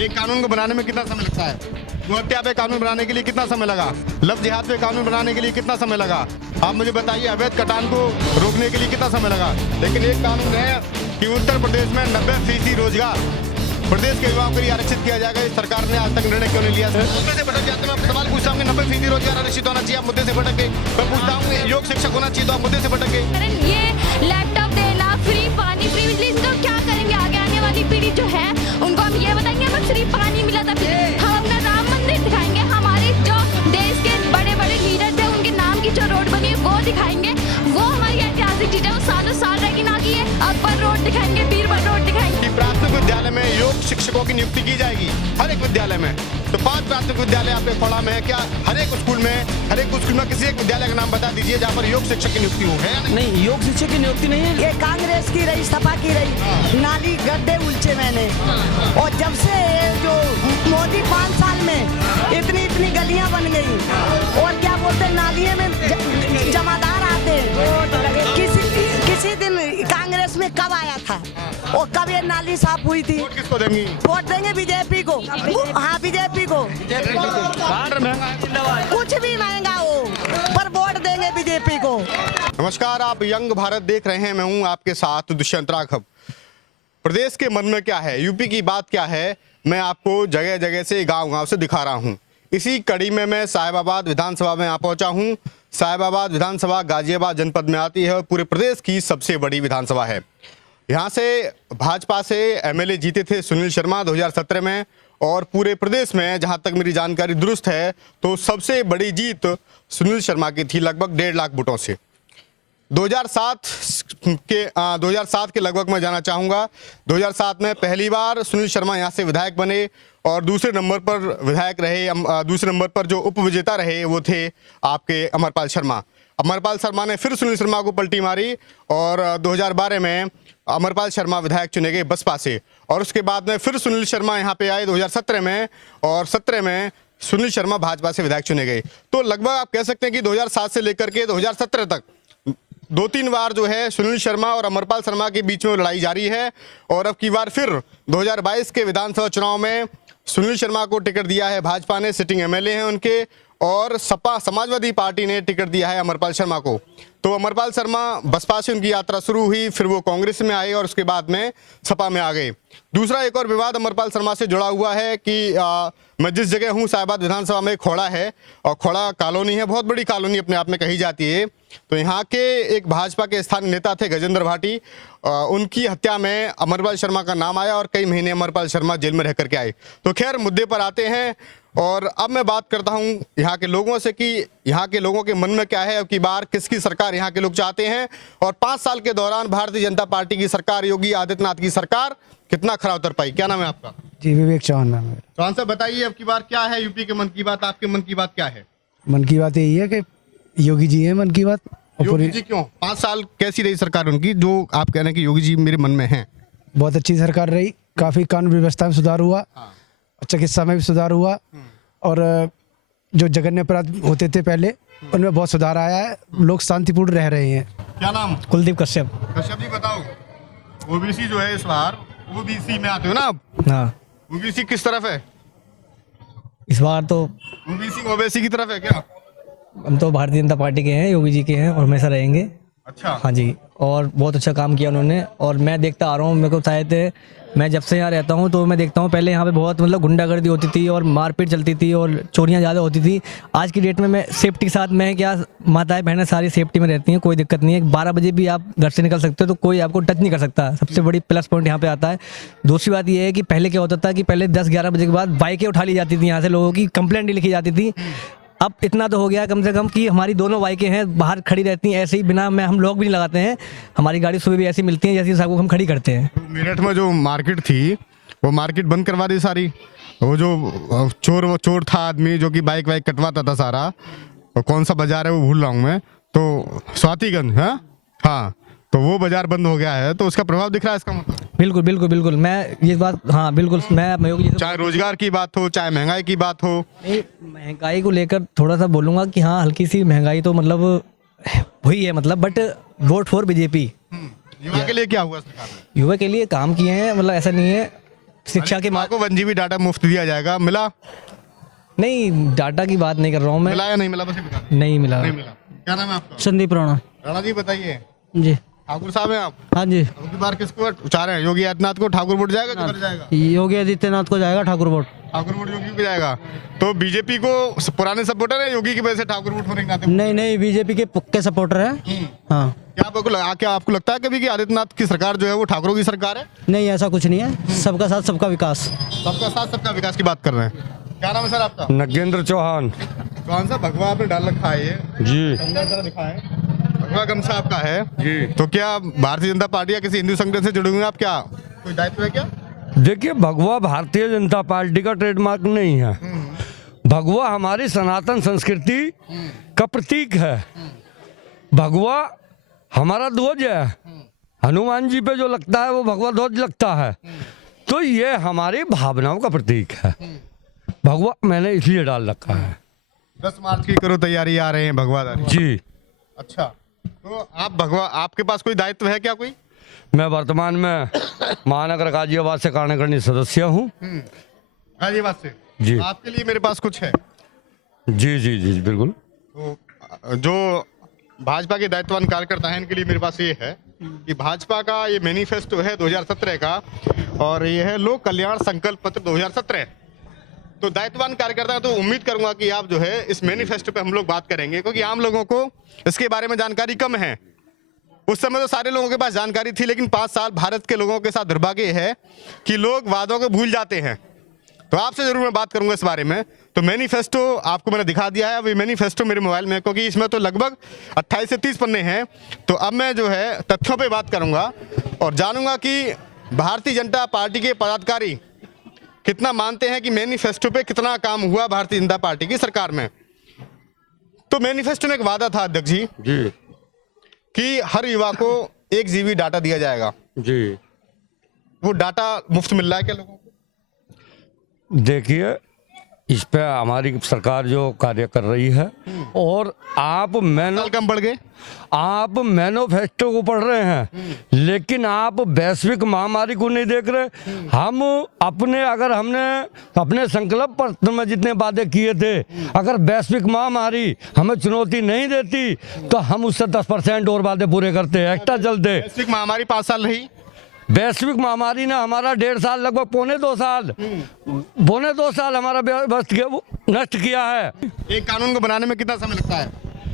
एक कानून को बनाने में कितना समय लगता है? गोहत्या पे कानून बनाने के लिए कितना समय लगा? लव जिहाद पे कानून बनाने के लिए कितना समय लगा? आप मुझे बताइए, अवैध कटान को रोकने के लिए कितना समय लगा? लेकिन एक कानून है कि उत्तर प्रदेश में 90% रोजगार प्रदेश के युवाओं के लिए आरक्षित किया जाएगा। इस सरकार ने आज तक निर्णय क्यों नहीं लिया? मुद्दे से भटक जाते हैं। मैं सवाल पूछता हूँ, 90% रोजगार आरक्षित होना चाहिए, आप मुद्दे से भटक गए। मैं पूछता हूँ, योग शिक्षक होना चाहिए, तो आप मुद्दे से भटक गए। ये लैपटॉप देना, फ्री पानी, फ्री बिजली, इसका क्या करेंगे? आगे आने वाली पीढ़ी जो है उनको हम ये बताएंगे हमें फ्री पानी मिला था, हम अपना राम मंदिर दिखाएंगे, हमारे जो देश के बड़े बड़े लीडर थे उनके नाम की जो रोड बनी है वो दिखाएंगे। वो हमारी ऐतिहासिक चीज है, वो सालों साल रहेगी ना की अकबर रोड दिखाएंगे, बीरबल रोड दिखाएंगे। प्राथमिक विद्यालय में योग शिक्षकों की नियुक्ति की जाएगी हर एक विद्यालय में। तो 5 प्राथमिक विद्यालय आपके खोड़ा में है क्या? हर एक स्कूल में किसी एक विद्यालय का नाम बता दीजिए जहाँ पर योग शिक्षक की नियुक्ति हो। है नहीं, योग शिक्षक की नियुक्ति नहीं है। ये कांग्रेस की रही, सपा की रही, नाली गड्ढे उलझे मैंने। और जब से जो मोदी 5 साल में इतनी गलियां बन गई, और क्या बोलते नालिये में जमादार आते। किसी दिन कांग्रेस में कब आया था और कब ये नाली साफ हुई थी? वोट किसको देंगी? वोट देंगे बीजेपी को। हाँ, बीजेपी को। कुछ भी महंगा हो पर वोट देंगे बीजेपी को। नमस्कार, आप यंग भारत देख रहे हैं। मैं हूं आपके साथ दुष्यंत राघव। प्रदेश के मन में क्या है, यूपी की बात क्या है, मैं आपको जगह जगह से, गांव-गांव से दिखा रहा हूं। इसी कड़ी में मैं साहिबाबाद विधानसभा में आ पहुंचा हूं। साहिबाबाद विधानसभा गाजियाबाद जनपद में आती है और पूरे प्रदेश की सबसे बड़ी विधानसभा है। यहाँ से भाजपा से एमएलए जीते थे सुनील शर्मा 2017 में, और पूरे प्रदेश में जहाँ तक मेरी जानकारी दुरुस्त है तो सबसे बड़ी जीत सुनील शर्मा की थी, लगभग 1.5 लाख वोटों से। 2007 के लगभग मैं जाना चाहूँगा। 2007 में पहली बार सुनील शर्मा यहाँ से विधायक बने और दूसरे नंबर पर विधायक रहे। दूसरे नंबर पर जो उपविजेता रहे वो थे आपके अमरपाल शर्मा। अमरपाल शर्मा ने फिर सुनील शर्मा को पलटी मारी और 2012 में अमरपाल शर्मा विधायक चुने गए बसपा से, और उसके बाद में फिर सुनील शर्मा यहाँ पे आए 2017 में, और 17 में सुनील शर्मा भाजपा से विधायक चुने गए। तो लगभग आप कह सकते हैं कि 2007 से लेकर के 2017 तक 2-3 बार जो है सुनील शर्मा और अमरपाल शर्मा के बीच में लड़ाई जारी है। और अब की बार फिर 2022 के विधानसभा चुनाव में सुनील शर्मा को टिकट दिया है भाजपा ने, सिटिंग एमएलए हैं उनके, और सपा समाजवादी पार्टी ने टिकट दिया है अमरपाल शर्मा को। तो अमरपाल शर्मा बसपा से उनकी यात्रा शुरू हुई, फिर वो कांग्रेस में आए और उसके बाद में सपा में आ गए। दूसरा एक और विवाद अमरपाल शर्मा से जुड़ा हुआ है कि मैं जिस जगह हूँ साहिबाबाद विधानसभा में खोड़ा है, और खोड़ा कॉलोनी है, बहुत बड़ी कॉलोनी अपने आप में कही जाती है। तो यहाँ के एक भाजपा के स्थानीय नेता थे गजेंद्र भाटी, उनकी हत्या में अमरपाल शर्मा का नाम आया और कई महीने अमरपाल शर्मा जेल में रह करके आए। तो खैर मुद्दे पर आते हैं, और अब मैं बात करता हूं यहाँ के लोगों से कि यहाँ के लोगों के मन में क्या है, अब की बार किसकी सरकार यहाँ के लोग चाहते हैं, और 5 साल के दौरान भारतीय जनता पार्टी की सरकार, योगी आदित्यनाथ की सरकार कितना खरा उतर पाई। क्या नाम है आपका? जी, विवेक चौहान नाम है। चौहान साहब बताइए, अब की बार क्या है यूपी के मन की बात, आपके मन की बात क्या है? मन की बात यही है कि योगी जी है मन की बात। योगी जी क्यों? 5 साल कैसी रही सरकार उनकी जो आप कह रहे हैं कि योगी जी मेरे मन में है? बहुत अच्छी सरकार रही, काफी कानून व्यवस्था में सुधार हुआ, चिकित्सा में भी सुधार हुआ, और जो जघन्य अपराध होते थे पहले उनमें बहुत सुधार आया है, लोग शांतिपूर्ण रह रहे हैं। क्या नाम? कुलदीप कश्यप। कश्यप जी बताओ, ओबीसी जो है इस बार, ओबीसी में आते हो ना आप? हाँ, ओबीसी किस तरफ है? इस बार तो ओबीसी की तरफ है क्या? हम तो भारतीय जनता पार्टी के हैं, योगी जी के हैं और हमेशा रहेंगे। अच्छा। हाँ जी, और बहुत अच्छा काम किया उन्होंने, और मैं देखता आ रहा हूँ, मेरे को शायद मैं जब से यहाँ रहता हूँ तो मैं देखता हूँ पहले यहाँ पे बहुत मतलब गुंडागर्दी होती थी और मारपीट चलती थी और चोरियाँ ज़्यादा होती थी। आज की डेट में मैं सेफ्टी के साथ, मैं क्या, माताएं बहनें सारी सेफ्टी में रहती हैं, कोई दिक्कत नहीं है। 12 बजे भी आप घर से निकल सकते हो तो कोई आपको टच नहीं कर सकता, सबसे बड़ी प्लस पॉइंट यहाँ पे आता है। दूसरी बात ये है कि पहले क्या होता था कि पहले 10-11 बजे के बाद बाइकें उठा ली जाती थी, यहाँ से लोगों की कंप्लेंट नहीं लिखी जाती थी। अब इतना तो हो गया कम से कम कि हमारी दोनों बाइकें हैं, बाहर खड़ी रहती हैं ऐसे ही, बिना मैं हम लोग भी नहीं लगाते हैं, हमारी गाड़ी सुबह भी ऐसी मिलती है जैसी सबको हम खड़ी करते हैं। मेरठ में जो मार्केट थी वो मार्केट बंद करवा दी सारी। वो जो चोर था आदमी जो कि बाइक वाइक कटवाता था सारा, और कौन सा बाजार है वो भूल रहा हूँ मैं, तो स्वातिगंज है, हाँ, तो वो बाजार बंद हो गया है, तो उसका प्रभाव दिख रहा है इसका मतलब? बिल्कुल बिल्कुल बिल्कुल, मैं ये बात, हाँ बिल्कुल, मैं योगी जी, चाहे रोजगार की बात हो, चाहे महंगाई की बात हो। नहीं, महंगाई को लेकर थोड़ा सा बोलूँगा कि हाँ, हल्की सी महंगाई तो मतलब हुई है, मतलब, बट वोट फॉर बीजेपी। युवा के लिए क्या हुआ सरकार ने? युवा के लिए काम किए हैं, मतलब ऐसा नहीं है, शिक्षा के आपको 1 GB डाटा मुफ्त दिया जाएगा, मिला? नहीं, डाटा की बात नहीं कर रहा हूँ मैं। मिला या नहीं मिला, बस ये बता दीजिए। नहीं मिला। नहीं मिला। क्या नाम है आपका? संदीप राणा। राणा जी बताइए, जी। ठाकुर साहब हैं आप? हाँ जी। अब की बार किसको वोट चाह रहे हैं? योगी आदित्यनाथ को ठाकुर वोट जाएगा, किधर जाएगा? योगी आदित्यनाथ को जाएगा ठाकुर वोट। ठाकुर वोट योगी को जाएगा। तो बीजेपी को पुराने सपोर्टर है योगी की वजह से ठाकुर वोट होने के नाते? नहीं नहीं, बीजेपी के पक्के सपोर्टर है। हाँ। क्या आपको लगता है कभी कि आदित्यनाथ की सरकार जो है वो ठाकुरों की सरकार है? नहीं, ऐसा कुछ नहीं है। सबका साथ सबका विकास। सबका साथ सबका विकास की बात कर रहे हैं। क्या नाम है सर आपका? नगेंद्र चौहान। कौन सा भगवा आपने डाल रखा है ये? जी गमछा जरा दिखाएं। भगवा गमछा आपका है जी। तो क्या भारतीय जनता पार्टी या किसी हिंदू संगठन से जुड़े हुए हैं आप? क्या कोई दायित्व है क्या? देखिए, भगवा भारतीय जनता पार्टी का ट्रेडमार्क नहीं है। भगवा हमारी सनातन संस्कृति का प्रतीक है। भगवा हमारा ध्वज है। हनुमान जी पे जो लगता है वो भगवा ध्वज लगता है। तो ये हमारी भावनाओं का प्रतीक है। भगवा मैंने इसलिए डाल रखा है। 10 मार्च की करो तैयारी, आ रहे हैं भगवाधारी। जी। अच्छा, तो आप भगवा, आपके पास कोई दायित्व है क्या कोई? मैं वर्तमान में महानगर गाजियाबाद से कार्यकारिणी सदस्य हूँ। गाजियाबाद से जी। आपके लिए मेरे पास कुछ है। जी जी जी बिल्कुल। तो जो भाजपा के दायित्ववान कार्यकर्ता हैं इनके लिए मेरे पास ये है कि भाजपा का ये मैनिफेस्टो है 2017 का, और ये है लोक कल्याण संकल्प पत्र 2017। तो दायित्ववान कार्यकर्ता, तो उम्मीद करूंगा कि आप जो है इस मैनिफेस्टो पे हम लोग बात करेंगे, क्योंकि आम लोगों को इसके बारे में जानकारी कम है। उस समय तो सारे लोगों के पास जानकारी थी, लेकिन 5 साल भारत के लोगों के साथ दुर्भाग्य है कि लोग वादों को भूल जाते हैं। तो आपसे जरूर मैं बात करूंगा इस बारे में। तो मैनिफेस्टो आपको मैंने दिखा दिया है। अभी मैनिफेस्टो मेरे मोबाइल में है, क्योंकि इसमें तो लगभग 28 से 30 पन्ने हैं। तो अब मैं जो है तथ्यों पे बात करूंगा और जानूंगा कि भारतीय जनता पार्टी के पदाधिकारी कितना मानते हैं कि मैनिफेस्टो पे कितना काम हुआ भारतीय जनता पार्टी की सरकार में। तो मैनिफेस्टो में एक वादा था अध्यक्ष जी जी कि हर युवा को 1 GB डाटा दिया जाएगा। जी। वो डाटा मुफ्त मिल रहा है क्या लोगों को? देखिए, इस पे हमारी सरकार जो कार्य कर रही है, और आप साल कम बढ़ गए। आप मैनिफेस्टो को पढ़ रहे हैं, लेकिन आप वैश्विक महामारी को नहीं देख रहे। हम अगर हमने अपने संकल्प पत्र में जितने वादे किए थे, अगर वैश्विक महामारी हमें चुनौती नहीं देती तो हम उससे 10% और वादे पूरे करते, एक्स्ट्रा चलते। वैश्विक महामारी 5 साल रही। वैश्विक महामारी ने हमारा 1.5 साल, लगभग पौने 2 साल हमारा नष्ट किया है। एक कानून को बनाने में कितना समय लगता है?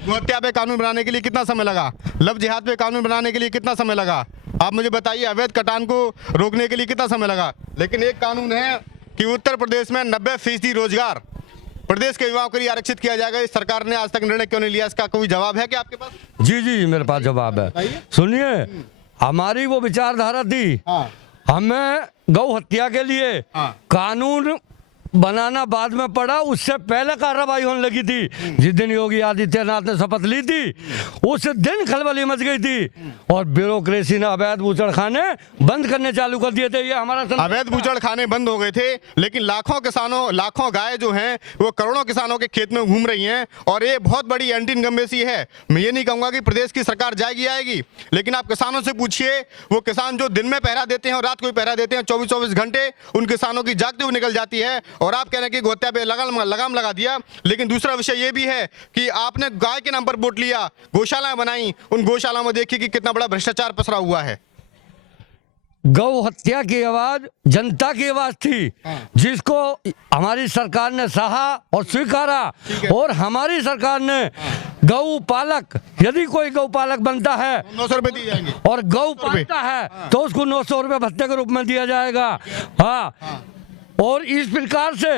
गोहत्या पे कानून बनाने के लिए कितना समय लगा? लव जिहाद पे कानून बनाने के लिए कितना समय लगा? आप मुझे बताइए, अवैध कटान को रोकने के लिए कितना समय लगा? लेकिन एक कानून है कि उत्तर प्रदेश में 90% रोजगार प्रदेश के युवाओं के लिए आरक्षित किया जाएगा। इस सरकार ने आज तक निर्णय क्यों नहीं लिया? इसका कोई जवाब है क्या आपके पास? जी जी, मेरे पास जवाब है। सुनिए, हमारी वो विचारधारा थी, हमें गौ हत्या के लिए कानून बनाना बाद में पड़ा, उससे पहले कार्रवाई होने लगी थी। जिस दिन योगी आदित्यनाथ ने शपथ ली थी, उस दिन खलबली मच गई थी और ब्यूरोक्रेसी ने अवैध बूचड़खाने बंद करने चालू कर दिए थे। ये हमारा अवैध बूचड़खाने बंद हो गए थे, लेकिन लाखों किसानों, लाखों गाय जो हैं वो करोड़ों किसानों के खेत में घूम रही हैं, और ये बहुत बड़ी एंटी इनकम्बेंसी है। मैं ये नहीं कहूंगा कि प्रदेश की सरकार जाएगी आएगी, लेकिन आप किसानों से पूछिए, वो किसान जो दिन में पहरा देते हैं और रात को भी पहरा देते हैं, 24-24 घंटे उन किसानों की जागती हुई निकल जाती है। और आप कह रहे हैं कि गोहत्या पे लगाम लगा दिया। लेकिन दूसरा विषय ये भी है कि आपने गाय के नाम पर वोट लिया, गौशालाएं बनाई, उन गौशालाओं में देखिए कि कितना बड़ा भ्रष्टाचार पसरा हुआ है। गौ हत्या की आवाज जनता की आवाज थी, जिसको हमारी सरकार ने सहा और स्वीकारा। और हमारी सरकार ने गौ पालक, यदि कोई गौ पालक बनता है 900 रुपए दिए जाएंगे, और गौ पालता है तो उसको 900 रुपए भत्ते के रूप में दिया जाएगा। हाँ, और इस प्रकार से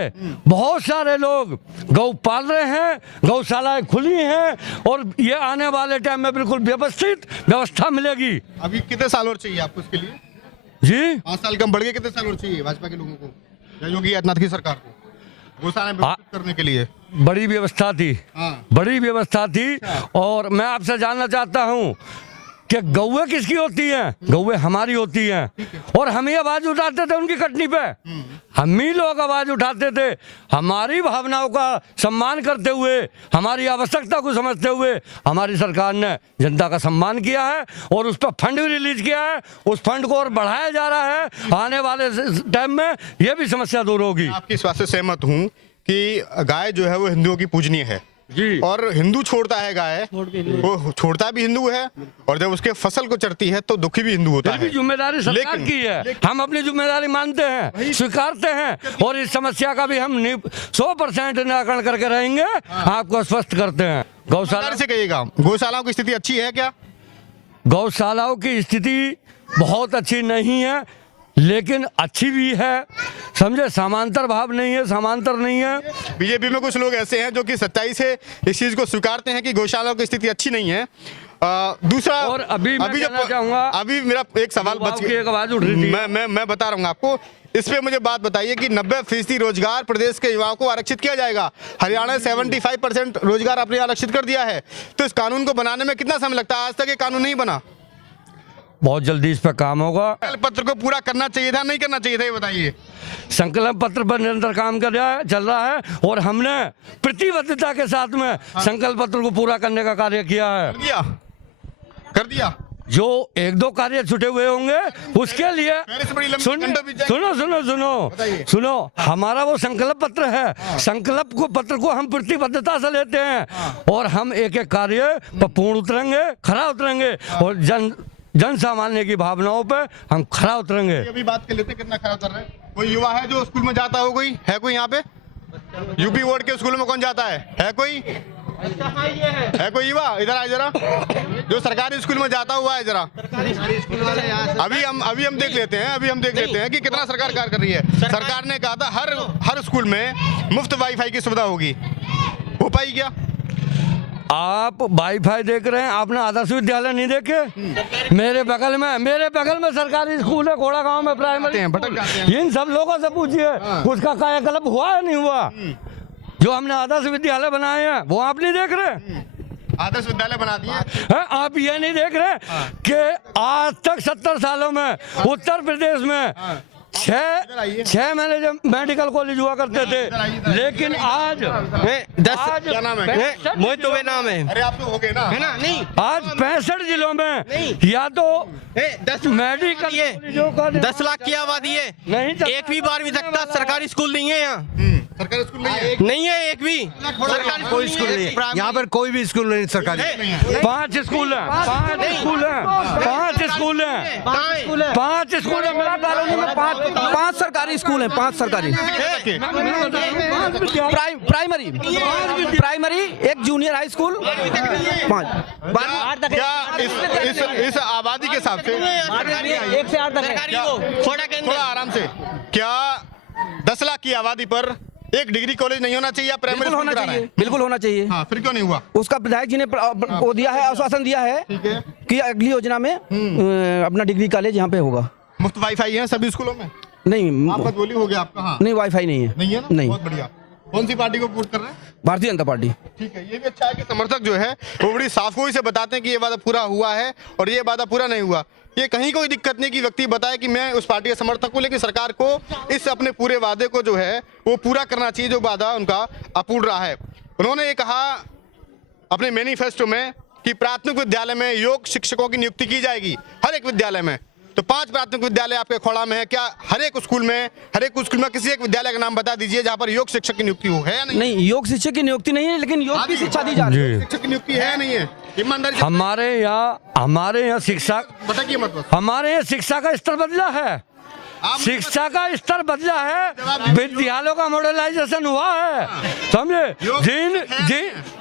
बहुत सारे लोग गौ पाल रहे हैं, गौशालाएं खुली हैं, और ये आने वाले टाइम में बिल्कुल व्यवस्थित व्यवस्था मिलेगी। अभी कितने साल और चाहिए आपको इसके लिए? जी, 5 साल कम बढ़ गए, कितने साल और चाहिए भाजपा के लोगों को या योगी आदित्यनाथ की सरकार को गौशालाएं व्यवस्थित करने के लिए? बड़ी व्यवस्था थी, बड़ी व्यवस्था थी। और मैं आपसे जानना चाहता हूँ कि गौएं किसकी होती हैं? गौएं हमारी होती हैं, और हम ये आवाज उठाते थे उनकी कटनी पे। हम ही लोग आवाज उठाते थे। हमारी भावनाओं का सम्मान करते हुए, हमारी आवश्यकता को समझते हुए हमारी सरकार ने जनता का सम्मान किया है और उस पर फंड भी रिलीज किया है। उस फंड को और बढ़ाया जा रहा है। आने वाले टाइम में यह भी समस्या दूर होगी। आपकी इस बात से सहमत हूँ कि गाय जो है वो हिंदुओं की पूजनीय है जी। और हिंदू छोड़ता है गाय, वो छोड़ता भी हिंदू है और जब उसके फसल को चरती है तो दुखी भी हिंदू होता फिर भी है। जिम्मेदारी सरकार लेकिन- की है। हम अपनी जिम्मेदारी मानते हैं, स्वीकारते हैं और इस समस्या का भी हम 100% निराकरण करके रहेंगे। आपको स्पष्ट करते हैं। गौशाला ईमानदारी से कहिएगा, गौशालाओं की स्थिति अच्छी है क्या? गौशालाओं की स्थिति बहुत अच्छी नहीं है, लेकिन अच्छी भी है। समझे, समांतर भाव नहीं है, समांतर नहीं है। बीजेपी में कुछ लोग ऐसे हैं जो कि सच्चाई से इस चीज को स्वीकारते हैं कि गौशालाओं की स्थिति अच्छी नहीं है। दूसरा, और अभी मैं कहना चाहूंगा, अभी मेरा एक सवाल बच की गया, एक आवाज उठ रही थी। मैं बता रहा हूँ आपको। इस पे मुझे बात बताइए कि 90% रोजगार प्रदेश के युवाओं को आरक्षित किया जाएगा। हरियाणा ने 75% रोजगार अपने आरक्षित कर दिया है। तो इस कानून को बनाने में कितना समय लगता है? आज तक ये कानून नहीं बना। बहुत जल्दी इस पर काम होगा। संकल्प पत्र को पूरा करना चाहिए था, नहीं करना चाहिए था, ये बताइए। संकल्प पत्र पर निरंतर काम चल रहा है और हमने प्रतिबद्धता के साथ में संकल्प पत्र को पूरा करने का कार्य किया है। कर दिया। जो 1-2 कार्य छुटे हुए होंगे उसके लिए सुनो, हमारा वो संकल्प पत्र है। संकल्प को पत्र को हम प्रतिबद्धता से लेते हैं और हम एक-एक कार्य पर पूर्ण उतरेंगे, खरा उतरेंगे और जन सामान्य की भावनाओं पे हम खरा उतरेंगे। अभी बात कर लेते हैं, कितना खरा उतर रहे हैं। कोई युवा है जो स्कूल में जाता हो? कोई है? कोई यहाँ पे यूपी बोर्ड के स्कूल में कौन जाता है कोई? है कोई युवा? इधर आए जरा, जो सरकारी स्कूल में जाता हुआ है जरा। अभी हम देख लेते हैं कि कितना सरकार कार्य कर रही है। सरकार ने कहा था हर स्कूल में मुफ्त वाईफाई की सुविधा होगी, हो पाई क्या? आप वाईफाई देख रहे हैं, आपने आदर्श विद्यालय नहीं देखे? मेरे बगल में सरकारी स्कूल है, घोड़ा गांव में प्राइमरी स्कूल। इन सब लोगों से पूछिए उसका कायाकल्प हुआ या नहीं हुआ। जो हमने आदर्श विद्यालय बनाए हैं वो आप नहीं देख रहे? आदर्श विद्यालय बना दिए हैं? आप ये नहीं देख रहे कि आज तक 70 सालों में उत्तर प्रदेश में 6 महीने जब मेडिकल कॉलेज हुआ करते थे, लेकिन आज 10 क्या नाम है? मोहित दुबे नाम है। अरे आप तो हो गए ना, है ना? नहीं, आज 65 जिलों में या तो 10 मेडिकल 10 लाख की आबादी है। नहीं चलता। एक भी 12वीं तक का सरकारी स्कूल नहीं है यहाँ। सरकारी स्कूल नहीं है। नहीं है एक भी सरकारी कोई स्कूल नहीं है यहाँ पर, कोई भी स्कूल नहीं सरकारी। 5 स्कूल हैं, 5 स्कूल हैं, 5 स्कूल हैं, 5 स्कूल हैं। मेरा कॉलोनी में 5 सरकारी स्कूल हैं, 5 सरकारी। प्राइमरी, एक जूनियर हाई स्कूल, 5। क्या इस आबादी के हिसाब से 1 से 8 तक थोड़ा आराम से, क्या 10 लाख की आबादी पर एक डिग्री कॉलेज नहीं होना चाहिए? प्राइमरी बिल्कुल होना चाहिए, बिल्कुल होना चाहिए। हाँ, फिर क्यों नहीं हुआ? उसका विधायक जी ने वो दिया है, आश्वासन दिया है कि अगली योजना में अपना डिग्री कॉलेज यहाँ पे होगा। मुफ्त वाईफाई है सभी स्कूलों में? नहीं, आपका गोली हो गया आपका? हाँ, नहीं वाईफाई नहीं है। नहीं है ना? नहीं। बहुत बढ़िया। कौन सी पार्टी को वोट कर रहे हैं? भारतीय जनता पार्टी। ठीक है, ये भी अच्छा है कि समर्थक जो है वो बड़ी साफगोई से बताते हैं कि ये वादा पूरा हुआ है और ये वादा पूरा नहीं हुआ। ये कहीं कोई दिक्कत नहीं कि व्यक्ति बताए कि मैं उस पार्टी का समर्थक हूँ, लेकिन सरकार को इस अपने पूरे वादे को जो है वो पूरा करना चाहिए जो वादा उनका अपूर्ण रहा है। उन्होंने ये कहा अपने मैनिफेस्टो में कि प्राथमिक विद्यालय में योग शिक्षकों की नियुक्ति की जाएगी, हर एक विद्यालय में। तो 5 प्राथमिक विद्यालय आपके खोड़ा में है, क्या हर एक स्कूल में किसी एक विद्यालय का नाम बता दीजिए जहाँ पर योग शिक्षक की नियुक्ति हो, है या नहीं? नहीं, योग शिक्षक की नियुक्ति नहीं है, लेकिन योग की शिक्षा दी जा रही है। शिक्षक की नियुक्ति है या नहीं है? ईमानदारी से हमारे यहाँ शिक्षा, बताइए मत बस। हमारे यहाँ शिक्षा का स्तर बदला है। शिक्षा का स्तर बदला है, विद्यालयों का मॉडर्नाइजेशन हुआ है, समझे।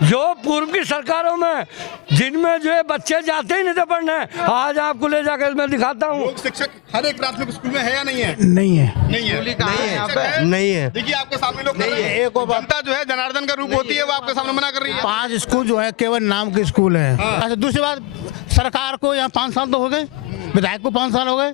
जो पूर्व की सरकारों में जिनमें जो है बच्चे जाते ही नहीं थे पढ़ने, आज आपको ले जाकर मैं दिखाता हूँ। योग शिक्षक हर एक प्राथमिक स्कूल में है या नहीं है? नहीं है। नहीं है। नहीं है। देखिए आपके सामने लोग जनता जो है जनार्दन का रूप होती है, वो आपके सामने मना कर रही है। 5 स्कूल जो है केवल नाम के स्कूल हैं। अच्छा, दूसरी बात, सरकार को यहाँ 5 साल तो हो गए, विधायक को 5 साल हो गए,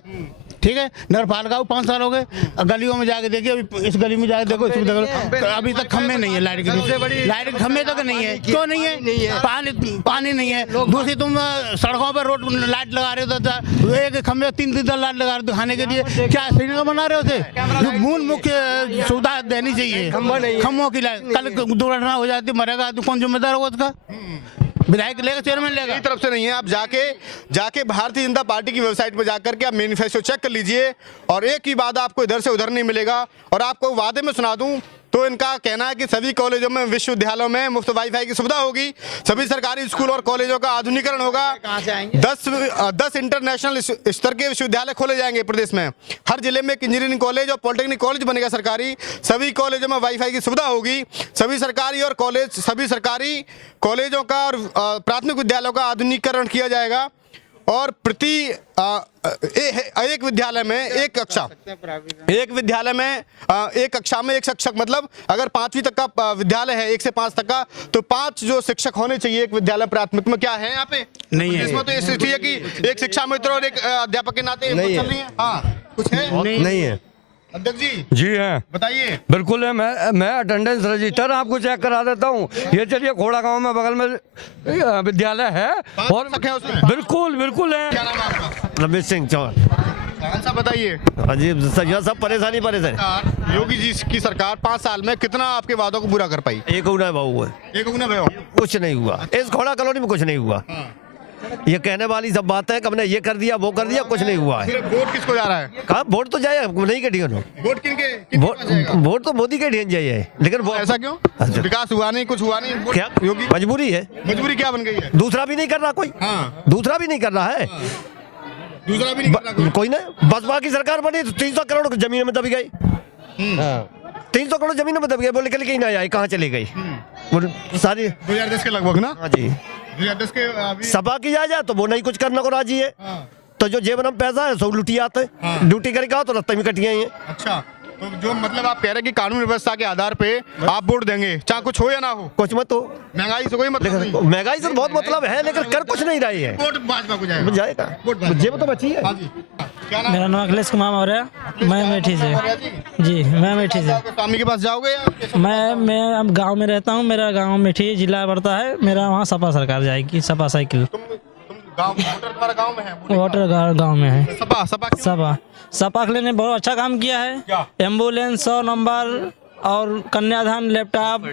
ठीक है, नगर पालिका को 5 साल हो गए। गलियों में जाके देखिए, अभी इस गली में जाके देखो, इसमें देखो, तो अभी तक खम्भे नहीं है लाइट के, लाइट के खम्भे तक नहीं है। क्यों नहीं है? पानी नहीं है। दूसरी तुम सड़कों पर रोड लाइट लगा रहे हो, एक खम्भे 3-3 लाइट लगा रहे हो खाने के लिए। क्या श्रीनगर बना रहे होते? जो मूल मुख्य सुविधा देनी चाहिए खम्भों की लाइट। कल दुर्घटना हो जाती, मरेगा तो कौन जिम्मेदार होगा उसका? विधायक लेगा, चेयरमैन लेगा? तरफ से नहीं है। आप जाके भारतीय जनता पार्टी की वेबसाइट पर जाकर के आप मैनिफेस्टो चेक कर लीजिए और एक ही वादा आपको इधर से उधर नहीं मिलेगा। और आपको वादे में सुना दूं तो इनका कहना है कि सभी कॉलेजों में, विश्वविद्यालयों में मुफ्त वाईफाई की सुविधा होगी, सभी सरकारी स्कूल और कॉलेजों का आधुनिकीकरण होगा, 10 इंटरनेशनल स्तर के विश्वविद्यालय खोले जाएंगे प्रदेश में, हर जिले में एक इंजीनियरिंग कॉलेज और पॉलिटेक्निक कॉलेज बनेगा सरकारी, सभी कॉलेजों में वाईफाई की सुविधा होगी, सभी सरकारी कॉलेजों का और प्राथमिक विद्यालयों का आधुनिकीकरण किया जाएगा और प्रति एक विद्यालय में एक कक्षा में एक शिक्षक, मतलब अगर 5वीं तक का विद्यालय है 1 से 5 तक का, तो 5 जो शिक्षक होने चाहिए एक विद्यालय प्राथमिक में। क्या है यहाँ पे? नहीं है। इसमें तो स्थिति है कि एक शिक्षा मित्र और एक अध्यापक के नाते नहीं चल रही है। हाँ, कुछ है? नहीं है। अध्यक्ष जी जी हैं, बताइए। बिल्कुल है। मैं अटेंडेंस रजिस्टर आपको चेक करा देता हूँ। ये चलिए, घोड़ा गांव में बगल में विद्यालय है और बिल्कुल है। क्या नाम है आपका? रमेश सिंह चौहान। कौन सा बताइए? अजीब सब परेशानी योगी जी की सरकार 5 साल में कितना आपके वादों को पूरा कर पाई? एक उना भाऊ है, कुछ नहीं हुआ। इस घोड़ा कॉलोनी में कुछ नहीं हुआ। ये कहने वाली सब बातें, हमने ये कर दिया, वो कर दिया, कुछ नहीं हुआ है। वोट किसको जा रहा है? कहा वोट तो जाए, नहीं के ढियो। वोट किनके? वोट तो मोदी के ढियन जाइए, लेकिन वो ऐसा क्यों? विकास हुआ नहीं, कुछ हुआ नहीं? क्या योगी मजबूरी है? मजबूरी क्या बन गई है? दूसरा भी नहीं कर रहा कोई। हाँ। दूसरा भी नहीं कर रहा है। दूसरा भी नहीं कर रहा कोई नहीं। बसपा की सरकार बनी तो 300 करोड़ जमीन में दबी गई। 300 करोड़ जमीन में दब गई, बोले निकल के ही ना आई, कहाँ चली गई सारी? 2010 के लगभग ना? हाँ जी। 2010 के अभी सभा की जाए तो वो नहीं कुछ करने को राजी है। तो जो जेब में पैसा है सब लुटी आते हैं। ड्यूटी करके आओ तो रास्ते में कटिए हैं। अच्छा, तो जो मतलब आप कह रहे हैं कि कानून व्यवस्था के आधार पे आप वोट देंगे, चाहे कुछ हो या ना हो? कुछ मत हो। महंगाई से कोई मतलब नहीं? महंगाई से बहुत मतलब है, लेकिन कर कुछ नहीं रही है। वोट भाजपा को जाएगा। जाएगा, जेब तो बची है। हाँ जी। क्या नाम? मेरा नाम अखिलेश कुमार मौर्य, मैं मेठी से। जी, मैं मेठी से। स्वामी के पास जाओगे या? मैं अब गांव में रहता हूं। मेरा गांव मेठी जिला पड़ता है। मेरा वहां सपा सरकार जाएगी, सपा साइकिल। तुम गांव वोटर तुम्हारा गांव में है? वोटर गांव में है। सपा सपा ने बहुत अच्छा काम किया है। एम्बुलेंस 100 नंबर और कन्यादान, लैपटॉप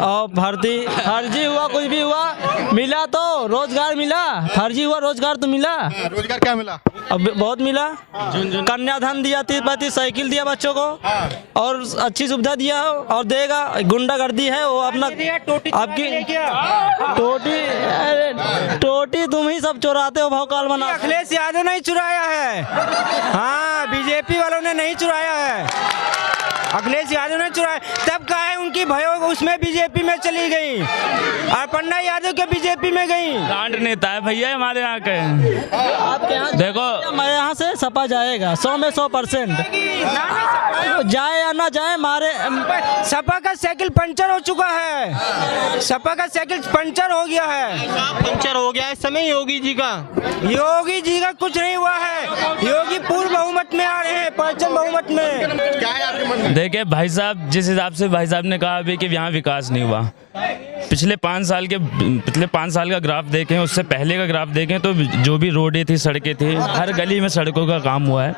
और फर्जी हुआ, कुछ भी हुआ मिला तो रोजगार मिला। फर्जी हुआ, रोजगार तो मिला। रोजगार क्या मिला? अब बहुत मिला। कन्यादान दिया, 30-35 साइकिल दिया बच्चों को और अच्छी सुविधा दिया और देगा। गुंडागर्दी है वो अपना, आपकी टोटी तुम ही सब चुराते हो, भौकाल बना। अखिलेश यादव नहीं चुराया है। हाँ, बीजेपी वालों ने नहीं चुराया है। अखिलेश यादव ने चुराया, तब कहा है उनकी भयो उसमें बीजेपी में चली गई और पन्ना यादव के बीजेपी में गई। कांड नेता है भैया हमारे यहाँ के। आपके यहाँ देखो, हमारे यहाँ से सपा जाएगा 100 में 100%। जाए या ना जाए, हमारे सपा का साइकिल पंचर हो चुका है। सपा का साइकिल पंचर हो गया है। पंचर हो गया इस समय योगी जी का। योगी जी का कुछ नहीं हुआ है। योगी पूर्ण बहुमत में आ रहे हैं, 5 बहुमत में। क्या है आपके मन में? देखिए भाई साहब, जिस हिसाब से भाई साहब ने कहा अभी कि यहाँ विकास नहीं हुआ, पिछले 5 साल का ग्राफ देखें, उससे पहले का ग्राफ देखें तो जो भी रोडें थी, सड़कें थी, हर गली में सड़कों का काम हुआ है।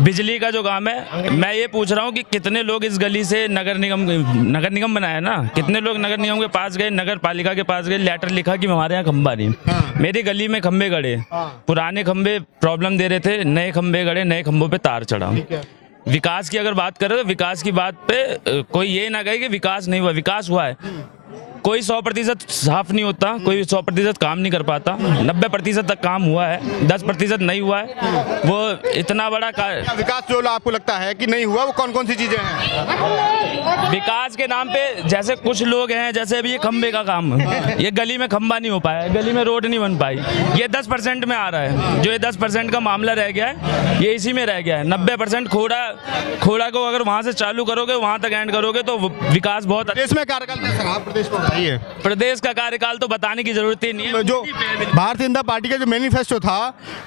बिजली का जो काम है, मैं ये पूछ रहा हूँ कि कितने लोग इस गली से नगर निगम बनाया ना, कितने लोग नगर निगम के पास गए, नगर पालिका के पास गए, लेटर लिखा कि हमारे यहाँ खंबा नहीं। मेरी गली में खंबे गड़े, पुराने खंबे प्रॉब्लम दे रहे थे, नए खंबे गड़े, नए खंबों पे तार चढ़ा। विकास की अगर बात करें तो विकास की बात पे कोई ये ना कहे कि विकास नहीं हुआ। विकास हुआ है। कोई 100% साफ नहीं होता, कोई 100% काम नहीं कर पाता। 90% तक काम हुआ है, 10% नहीं हुआ है। वो इतना बड़ा विकास जो आपको लगता है कि नहीं हुआ, वो कौन कौन सी चीजें हैं? विकास के नाम पे जैसे कुछ लोग हैं, जैसे अभी ये खंबे का काम, ये गली में खंबा नहीं हो पाया, गली में रोड नहीं बन पाई, ये 10% में आ रहा है। जो ये 10% का मामला रह गया है, ये इसी में रह गया है। 90% खोड़ा को अगर वहाँ से चालू करोगे, वहाँ तक एंड करोगे तो विकास बहुत। प्रदेश में कार्यकाल कैसा रहा? प्रदेश में बताइए। प्रदेश का कार्यकाल तो बताने की जरूरत ही नहीं है। जो भारतीय जनता पार्टी का जो मैनिफेस्टो था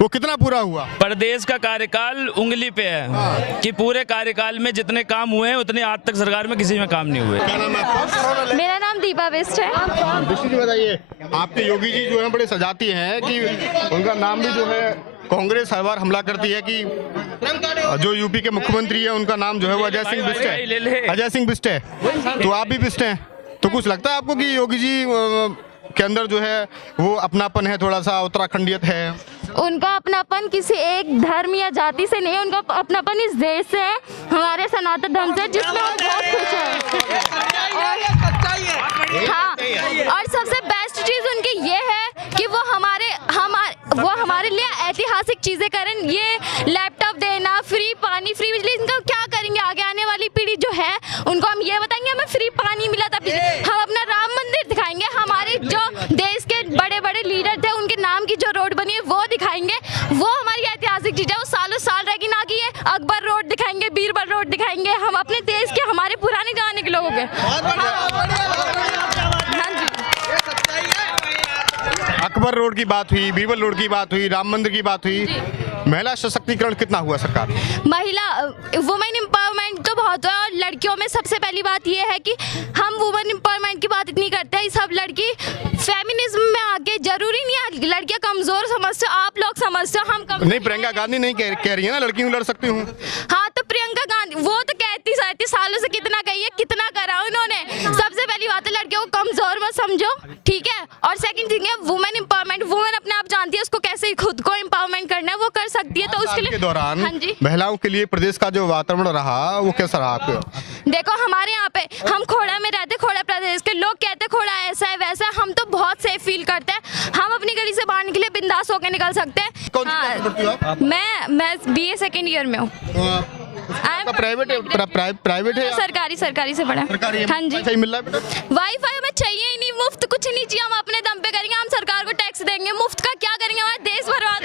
वो कितना पूरा हुआ? प्रदेश का कार्यकाल उंगली पे है कि पूरे कार्यकाल में जितने काम हुए हैं उतने आज तक सरकार में किसी में काम नहीं हुए। क्या नाम है आपका? मेरा नाम दीपा बिष्ट है। विष्णु जी बताइए, आपके योगी जी जो है बड़े सजाती हैं कि उनका नाम भी जो है कांग्रेस हर बार हमला करती है कि जो यूपी के मुख्यमंत्री है उनका नाम जो है वो अजय सिंह बिष्ट है। अजय सिंह बिष्ट है, तो आप भी बिष्ट हैं, तो कुछ लगता है आपको कि योगी जी के अंदर जो है वो अपनापन है, थोड़ा सा उत्तराखंडियत है? उनका अपनापन किसी एक धर्म या जाति से नहीं है, उनका अपनापन इस देश से है, हमारे सनातन धर्म से, जिसमें हम बहुत खुश हैं। हाँ, और सबसे बेस्ट चीज उनकी ये है कि वो हमारे लिए ऐतिहासिक चीजें करें। ये लैपटॉप देना, फ्री पानी, फ्री बिजली, इनका क्या करेंगे आगे आने वाली पीढ़ी जो है उनको हम ये बताएंगे हमें फ्री पानी मिला था, हम अपना राम मंदिर दिखाएंगे, हमारे जो देश के बड़े बड़े लीडर थे उनके नाम की जो रोड बनी है वो दिखाएंगे। वो हमारी ऐतिहासिक चीज है, वो सालों साल रहेगी ना कि ये अकबर रोड दिखाएंगे, बीरबल रोड दिखाएंगे। हम अपने देश के, हमारे पुराने जमाने के लोगों के। अकबर रोड की बात हुई, बीरबल रोड की बात हुई, राम मंदिर की बात हुई, महिला सशक्तिकरण कितना हुआ सरकार? महिला वुमेन एम्पावरमेंट तो बहुत हुआ, और लड़कियों में सबसे पहली बात ये है कि हम वुमेन एम्पावरमेंट की बात इतनी करते हैं, सब लड़की फेमिनिज्म में आगे, जरूरी नहीं है लड़कियां कमजोर समझते हो, आप लोग समझते हो हम नहीं, प्रियंका गांधी नहीं कह रही है ना लड़की लड़ सकती हूँ। हाँ, तो प्रियंका गांधी वो तो कहती सहती सालों से कितना कही है, कितना करा उन्होंने। सबसे पहली बात है लड़कियों को कमजोर मत समझो, ठीक है। और सेकंड थिंग है वुमेन एम्पावरमेंट, वुमेन अपने आप जानती है उसको कैसे खुद को एम्पावरमेंट करना है, वो कर सकती है। तो उसके लिए दौरान हाँ जी, महिलाओं के लिए प्रदेश का जो वातावरण रहा वो कैसा रहा आपको? देखो हमारे यहाँ पे हम खोड़ा में रहते, खोड़ा प्रदेश के लोग कहते खोड़ा ऐसा है वैसा है, हम तो बहुत सेफ फील करते हैं, हम अपनी गली से बाहर निकले बिंदास होकर निकल सकते हैं। कौन सी क्लास में पढ़ती हो आप? मैं BA सेकेंड ईयर में हूँ। प्राइवेट है? सरकारी से पढ़ा। हाँ जी। सही मिल रहा है बेटा? वाईफाई हमें चाहिए ही नहीं, मुफ्त कुछ नहीं चाहिए, हम अपने दम पे करेंगे, हम सरकार को टैक्स देंगे, मुफ्त का क्या करेंगे, हमारा देश बर्बाद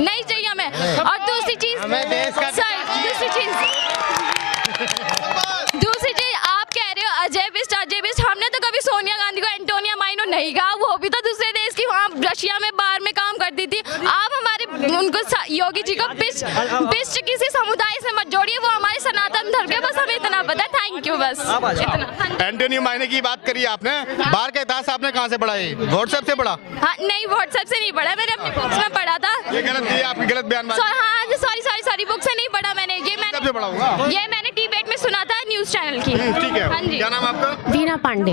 नहीं चाहिए हमें। और दूसरी चीज आप कह रहे हो अजय बिष्ट, हमने तो कभी सोनिया गांधी को एंटोनिया माइनो नहीं कहा, वो भी तो दूसरे देश की, वहाँ रशिया में बाहर में काम करती थी। आप हमारे उनको योगी जी को बिष्ट किसी समुदाय से मत जोड़िए, वो हमारे सनातन धर्म के, बस हमें इतना पता है। थैंक यू, बस इतना। एंटोनियो माइनो की बात करी आपने, बाहर का इतिहास आपने कहाँ से पढ़ा है? व्हाट्सएप से पढ़ा? हाँ, नहीं व्हाट्सएप से नहीं पढ़ा, मैंने अपनी बुक्स में पढ़ा था। ये गलत है, आपकी गलत बयान। हाँ, सॉरी बुक से नहीं पढ़ा मैंने, ये मैंने डिबेट में सुना था न्यूज चैनल की। ठीक है। हाँ जी। क्या नाम आपका? वीना पांडे।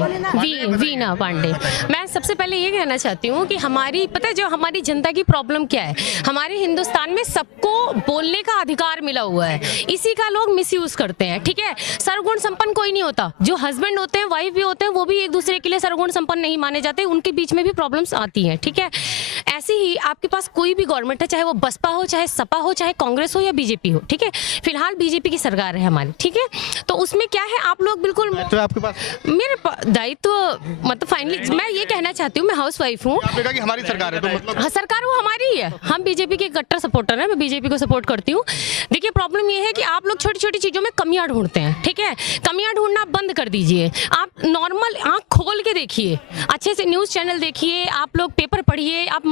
वीना पांडे। मैं सबसे पहले ये कहना चाहती हूँ कि हमारी पता है जो हमारी जनता की प्रॉब्लम क्या है, हमारे हिंदुस्तान में सबको बोलने का अधिकार मिला हुआ है, इसी का लोग मिसयूज करते हैं, ठीक है। सर्वगुण संपन्न कोई नहीं होता, जो हस्बैंड होते हैं, वाइफ भी होते हैं, वो भी एक दूसरे के लिए सर्वगुण संपन्न नहीं माने जाते, उनके बीच में भी प्रॉब्लम्स आती हैं, ठीक है। ऐसे ही आपके पास कोई भी गवर्नमेंट है, चाहे वो बसपा हो, चाहे सपा हो, चाहे कांग्रेस हो या बीजेपी हो, ठीक है। फिलहाल बीजेपी की सरकार है हमारी, ठीक है। तो उसमें क्या है, आप लोग बिल्कुल तो आपके पास मेरे दायित्व मतलब फाइनली मैं ये कहना चाहती हूँ, मैं हाउस वाइफ हूँ। आपने कहा कि हमारी सरकार है, तो मतलब हाँ, सरकार वो हमारी ही है, हम बीजेपी के कट्टर सपोर्टर हैं, मैं बीजेपी को सपोर्ट करती हूँ। देखिए प्रॉब्लम ये है कि आप लोग छोटी छोटी चीज़ों में कमियां ढूंढते हैं, ठीक है। कमियां ढूंढना बंद कर दीजिए, आप नॉर्मल आंख खोल के देखिए, अच्छे से न्यूज़ चैनल देखिए, आप लोग पेपर पढ़िए, आप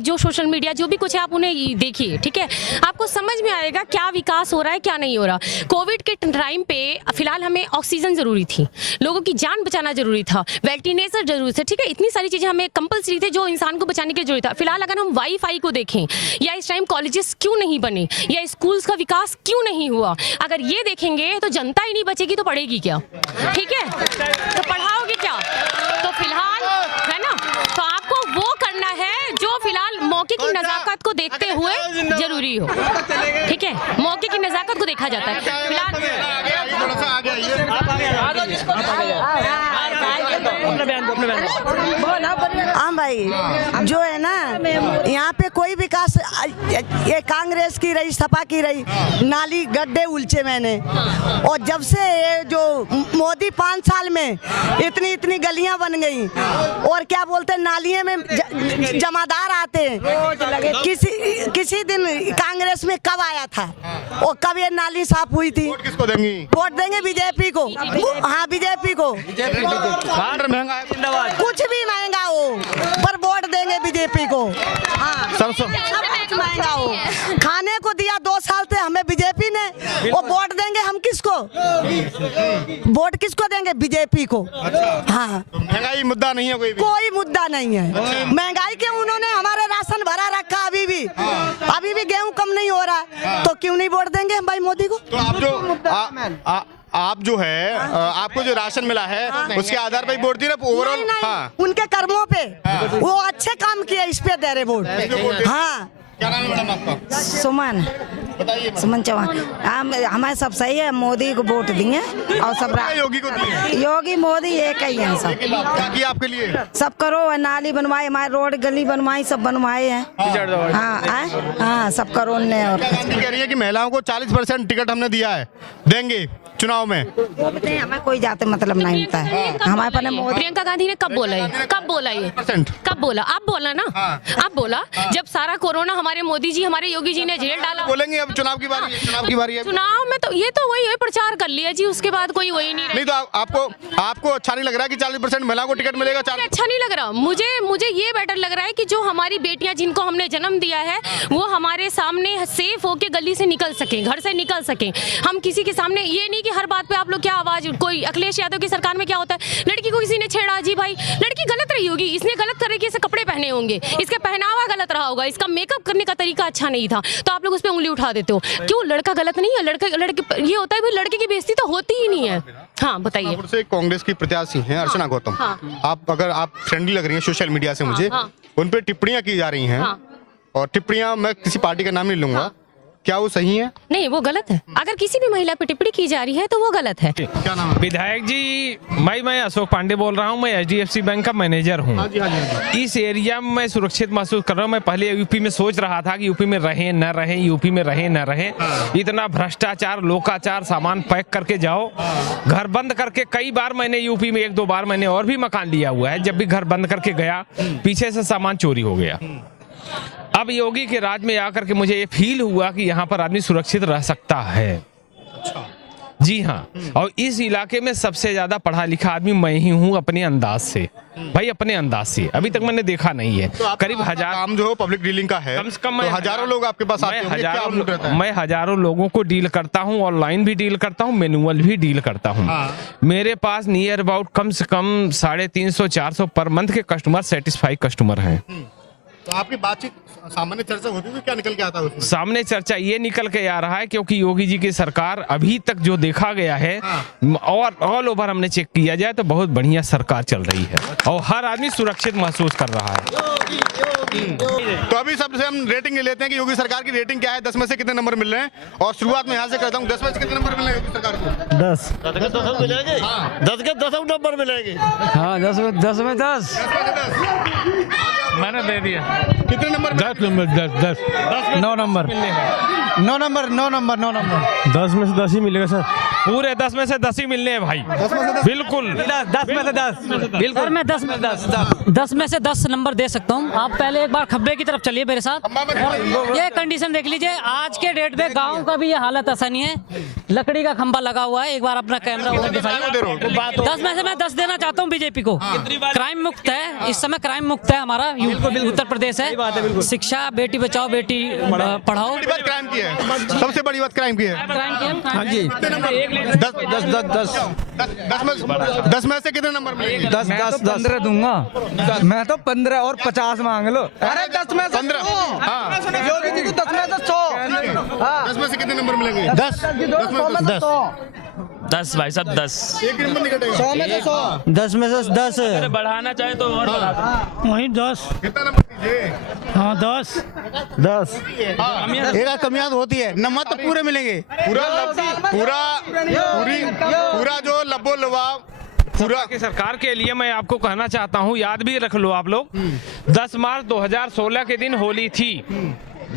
जो सोशल मीडिया जो भी कुछ है आप उन्हें देखिए, ठीक है। आपको समझ में आएगा क्या विकास हो रहा है क्या नहीं हो रहा। कोविड के टाइम पे फिलहाल हमें ऑक्सीजन जरूरी थी, लोगों की जान बचाना जरूरी था, वेंटिलेटर जरूरी था, ठीक है। इतनी सारी चीजें हमें कंपलसरी थे जो इंसान को बचाने के जरूरी था। फिलहाल अगर हम वाईफाई को देखें, या इस टाइम कॉलेजेस क्यों नहीं बने, या स्कूल्स का विकास क्यों नहीं हुआ, अगर ये देखेंगे तो जनता ही नहीं बचेगी तो पढ़ेगी क्या, ठीक है। तो पढ़ाओगे क्या, तो फिलहाल है ना, तो आपको वो करना है जो फिलहाल मौके की नजाकत को देखते हुए जरूरी हो, ठीक है। मौके की नजाकत को देखा जाता है फिलहाल। हाँ भाई, जो है ना यहाँ पे कोई विकास, ये कांग्रेस की रही, सपा की रही, नाली गड्ढे उलझे मैंने। और जब से ये जो मोदी 5 साल में इतनी गलियां बन गई, और क्या बोलते हैं नालिये में जमादार आते हैं। किसी दिन कांग्रेस देश में कब आया था और कब ये नाली साफ हुई थी? वोट किसको देंगी? वोट देंगे बीजेपी को। हाँ, बीजेपी को। महंगा है, कुछ भी महंगा हो पर वोट देंगे बीजेपी को। हाँ, सरसों सब कुछ महंगा हो। खाने को दिया 2 साल से हमें बीजेपी ने, और वोट देंगे हम किसको? वोट किसको देंगे? बीजेपी को। हाँ, महंगाई मुद्दा नहीं है कोई भी? कोई मुद्दा नहीं है महंगाई के। उन्होंने हमारे राशन भरा रखा, अभी भी गेहूं कम नहीं हो रहा, तो क्यों नहीं वोट देंगे हम भाई मोदी को? तो आप जो है आपको जो राशन मिला है उसके आधार पर वोट दी ना ओवरऑल? हाँ, उनके कर्मों पे वो अच्छे काम किए, इस पे दे रहे वोट। हाँ, क्या नाम है मैडम आपका? सुमन, बताइए। सुमन चौहान। हमारे सब सही है, मोदी को वोट दिए और सब योगी को दिए? योगी मोदी एक ही है सब। क्या किया आपके लिए? सब करो, नाली बनवाए, हमारे रोड गली बनवाई, सब बनवाए हैं। हाँ, सब करो ने। और कह रही है कि महिलाओं को 40% टिकट हमने दिया है, देंगे चुनाव में। वो बताइए, हमें कोई जाते मतलब नहीं होता है हमारे पास मोदी। प्रियंका गांधी ने कब बोला ये? कब बोला ये? कब बोला? आप बोला ना? आप बोला जब सारा कोरोना हमारे मोदी जी, हमारे योगी जी ने झेल डाला। बोलेंगे अब चुनाव की बारी है, चुनाव की बारी है। चुनाव में तो ये तो वही है, प्रचार कर लिया जी, उसके बाद कोई वही नहीं। तो आपको अच्छा नहीं लग रहा कि 40% महिलाओं को टिकट मिलेगा? अच्छा नहीं लग रहा मुझे ये बेटर लग रहा है कि जो हमारी बेटियां जिनको हमने जन्म दिया है वो हमारे सामने सेफ होके गली से निकल सके, घर से निकल सके। हम किसी के सामने ये नहीं कि हर बात पे आप लोग क्या आवाज, कोई अखिलेश यादव की सरकार में क्या होता है, लड़की को किसी ने छेड़ा जी भाई, लड़की गलत रही होगी, इसने गलत तरीके से कपड़े पहने होंगे, इसका पहनावा गलत रहा होगा, इसका मेकअप करने का तरीका अच्छा नहीं था, तो आप लोग उस पर उंगली उठा देते हो। क्यों? लड़का गलत नहीं है, लड़के ये होता है भाई, लड़के की बेइज्जती तो होती ही नहीं है। हाँ, बताइए। से कांग्रेस की प्रत्याशी हैं अर्चना गौतम, आप फ्रेंडली लग रही हैं सोशल मीडिया से मुझे, उन पे टिप्पणियां की जा रही हैं, और टिप्पणियां, मैं किसी पार्टी का नाम नहीं लूंगा, क्या वो सही है? नहीं, वो गलत है। अगर किसी भी महिला पे टिप्पणी की जा रही है तो वो गलत है। क्या नाम है? विधायक जी, मैं अशोक पांडे बोल रहा हूँ, मैं HDFC बैंक का मैनेजर हूँ। इस एरिया में मैं सुरक्षित महसूस कर रहा हूँ। मैं पहले यूपी में सोच रहा था कि यूपी में रहे न रहे, यूपी में रहे न रहे। इतना भ्रष्टाचार, लोकाचार, सामान पैक करके जाओ, घर बंद करके। कई बार मैंने यूपी में 1-2 बार मैंने और भी मकान लिया हुआ है, जब भी घर बंद करके गया पीछे से सामान चोरी हो गया। अब योगी के राज में आकर के मुझे ये फील हुआ कि यहाँ पर आदमी सुरक्षित रह सकता है। जी हाँ, और इस इलाके में सबसे ज्यादा पढ़ा लिखा आदमी मैं ही हूँ, अपने अंदाज से भाई, अपने अंदाज से। अभी तक मैंने देखा नहीं है। तो करीब 1000 काम जो पब्लिक डीलिंग का है, कम से कम तो हजारों लोग आपके पास आते होंगे। मैं हजारों लोगों को डील करता हूँ, ऑनलाइन भी डील करता हूँ, मैनुअल भी डील करता हूँ। मेरे पास नियर अबाउट कम से कम 350-400 पर मंथ के कस्टमर, सेटिस्फाई कस्टमर हैं। तो आपकी बातचीत, सामान्य चर्चा होती है, क्या निकल के आता है उसमें? सामने चर्चा ये निकल के आ रहा है क्योंकि योगी जी की सरकार अभी तक जो देखा गया है, और ऑल ओवर हमने चेक किया जाए तो बहुत बढ़िया सरकार चल रही है, और हर आदमी सुरक्षित महसूस कर रहा है। तो अभी सबसे हम रेटिंग लेते हैं कि योगी सरकार की रेटिंग क्या है, 10 में से कितने नंबर मिल रहे हैं? और शुरुआत में यहाँ से करता हूँ, 10 में से कितने नंबर मिल रहे हैं योगी सरकार को? 10 मिलेंगे। 10 के 10 नंबर मिलेंगे। हाँ, 10 में 10 मैंने दे दिया। कितने number? 10 number, 10 9 number 9 number 9 number 9 number 10 में से 10 ही मिलेगा सर। पूरे 10 में से 10 ही मिलने हैं भाई। 10 में से 10? बिल्कुल 10 में से 10 बिल्कुल। मैं 10 में से 10 नंबर दे सकता हूँ। आप पहले एक बार खब्बे की तरफ चलिए मेरे साथ, ये कंडीशन देख लीजिए। आज के डेट में गांव का भी ये हालत ऐसा नहीं है, लकड़ी का खंबा लगा हुआ है। एक बार अपना कैमरा उधर दिखाइए। 10 में से मैं 10 देना चाहता हूँ बीजेपी को। क्राइम मुक्त है इस समय, क्राइम मुक्त है हमारा उत्तर प्रदेश है। शिक्षा, बेटी बचाओ बेटी पढ़ाओ। क्राइम की है, सबसे बड़ी बात क्राइम की है। हाँ जी, 10 में से कितने नंबर मिलेंगे? 10 15 दूंगा मैं तो, 15 और 50 मांग लो। अरे 10 में 15। हाँ, 10 में 100। 10 में से कितने नंबर मिलेंगे? 10 10 भाई साहब 10। एक नंबर नहीं कटेगा। 100 में से 100। 10 में से 10 अगर बढ़ाना चाहे तो और बढ़ा दो। वही 10। कितना नंबर दीजिए? हाँ 10। एक कमियात होती है, नंबर तो पूरे मिलेंगे। पूरा जो लबो लबाब पूरा की सरकार के लिए मैं आपको कहना चाहता हूँ, याद भी रख लो आप लोग, 10 मार्च 2016 के दिन होली थी।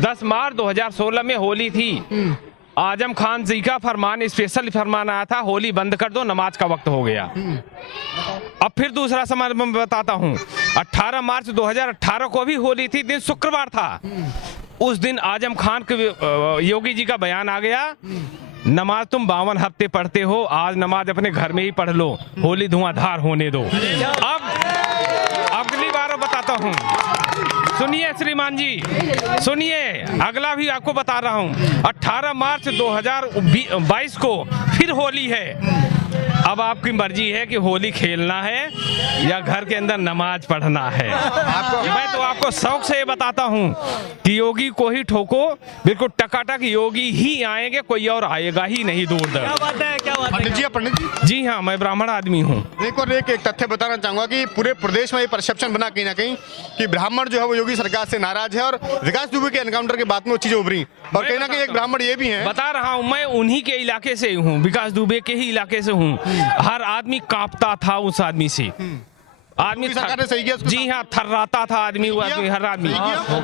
10 मार्च 2016 में होली थी। आजम खान जी का फरमान, स्पेशल फरमान आया था, होली बंद कर दो, नमाज का वक्त हो गया। अब फिर दूसरा समय मैं बताता हूँ, 18 मार्च 2018 को भी होली थी, दिन शुक्रवार था। उस दिन आजम खान के योगी जी का बयान आ गया, नमाज तुम 52 हफ्ते पढ़ते हो, आज नमाज अपने घर में ही पढ़ लो, होली धुआंधार होने दो। अब अगली बार बताता हूँ, सुनिए श्रीमान जी, सुनिए, अगला भी आपको बता रहा हूँ। 18 मार्च 2022 को फिर होली है। अब आपकी मर्जी है कि होली खेलना है या घर के अंदर नमाज पढ़ना है। मैं तो आपको शौक से बताता हूँ कि योगी को ही ठोको, बिल्कुल टकाटक योगी ही आएंगे, कोई और आएगा ही नहीं दूर दर। पंडित जी, जी हाँ, मैं ब्राह्मण आदमी हूँ। एक तथ्य बताना चाहूंगा कि पूरे प्रदेश में ये परसेप्शन बना कहीं ना कहीं कि ब्राह्मण जो है वो योगी सरकार से नाराज है, और विकास दुबे के एनकाउंटर के बाद में वो चीजें उभरी, और कहीं ना कहीं एक ब्राह्मण ये भी है। बता रहा हूँ, मैं उन्हीं के इलाके से हूँ, विकास दुबे के ही इलाके से हूँ। हर आदमी कांपता था उस आदमी से, आदमी सरकार ने सही किया। जी हाँ, थर्राता था आदमी, वो आदमी, हर आदमी।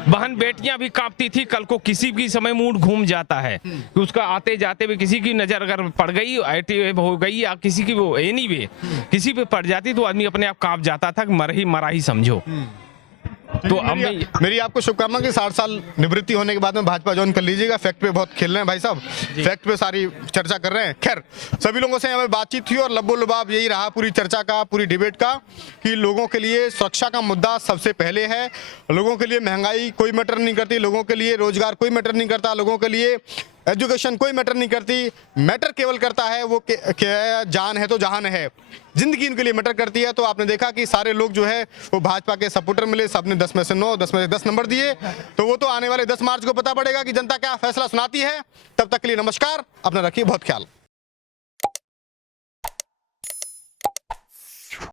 बहन बेटियां भी कांपती थी। कल को किसी भी समय मूड घूम जाता है कि उसका आते जाते भी किसी की नजर अगर पड़ गई, ITF हो गई या किसी की वो एनीवे किसी पे पड़ जाती तो आदमी अपने आप कांप जाता था, मरा ही समझो। तो अब मेरी आपको शुभकामना कि 60 साल निवृत्ति होने के बाद में भाजपा ज्वाइन कर लीजिएगा। फैक्ट पे बहुत खेल रहे हैं भाई साहब, फैक्ट पे सारी चर्चा कर रहे हैं। खैर, सभी लोगों से यहाँ पे बातचीत हुई और लब्बो लुबाब यही रहा पूरी चर्चा का, पूरी डिबेट का, कि लोगों के लिए सुरक्षा का मुद्दा सबसे पहले है। लोगों के लिए महंगाई कोई मैटर नहीं करती, लोगों के लिए रोजगार कोई मैटर नहीं करता, लोगों के लिए एजुकेशन कोई मैटर नहीं करती। मैटर केवल करता है वो क्या, जान है तो जहान है, जिंदगी उनके लिए मैटर करती है। तो आपने देखा कि सारे लोग जो है वो भाजपा के सपोर्टर मिले, सबने 10 में से 9, 10 में से 10 नंबर दिए। तो वो तो आने वाले 10 मार्च को पता पड़ेगा कि जनता क्या फैसला सुनाती है। तब तक के लिए नमस्कार, अपना रखिए बहुत ख्याल।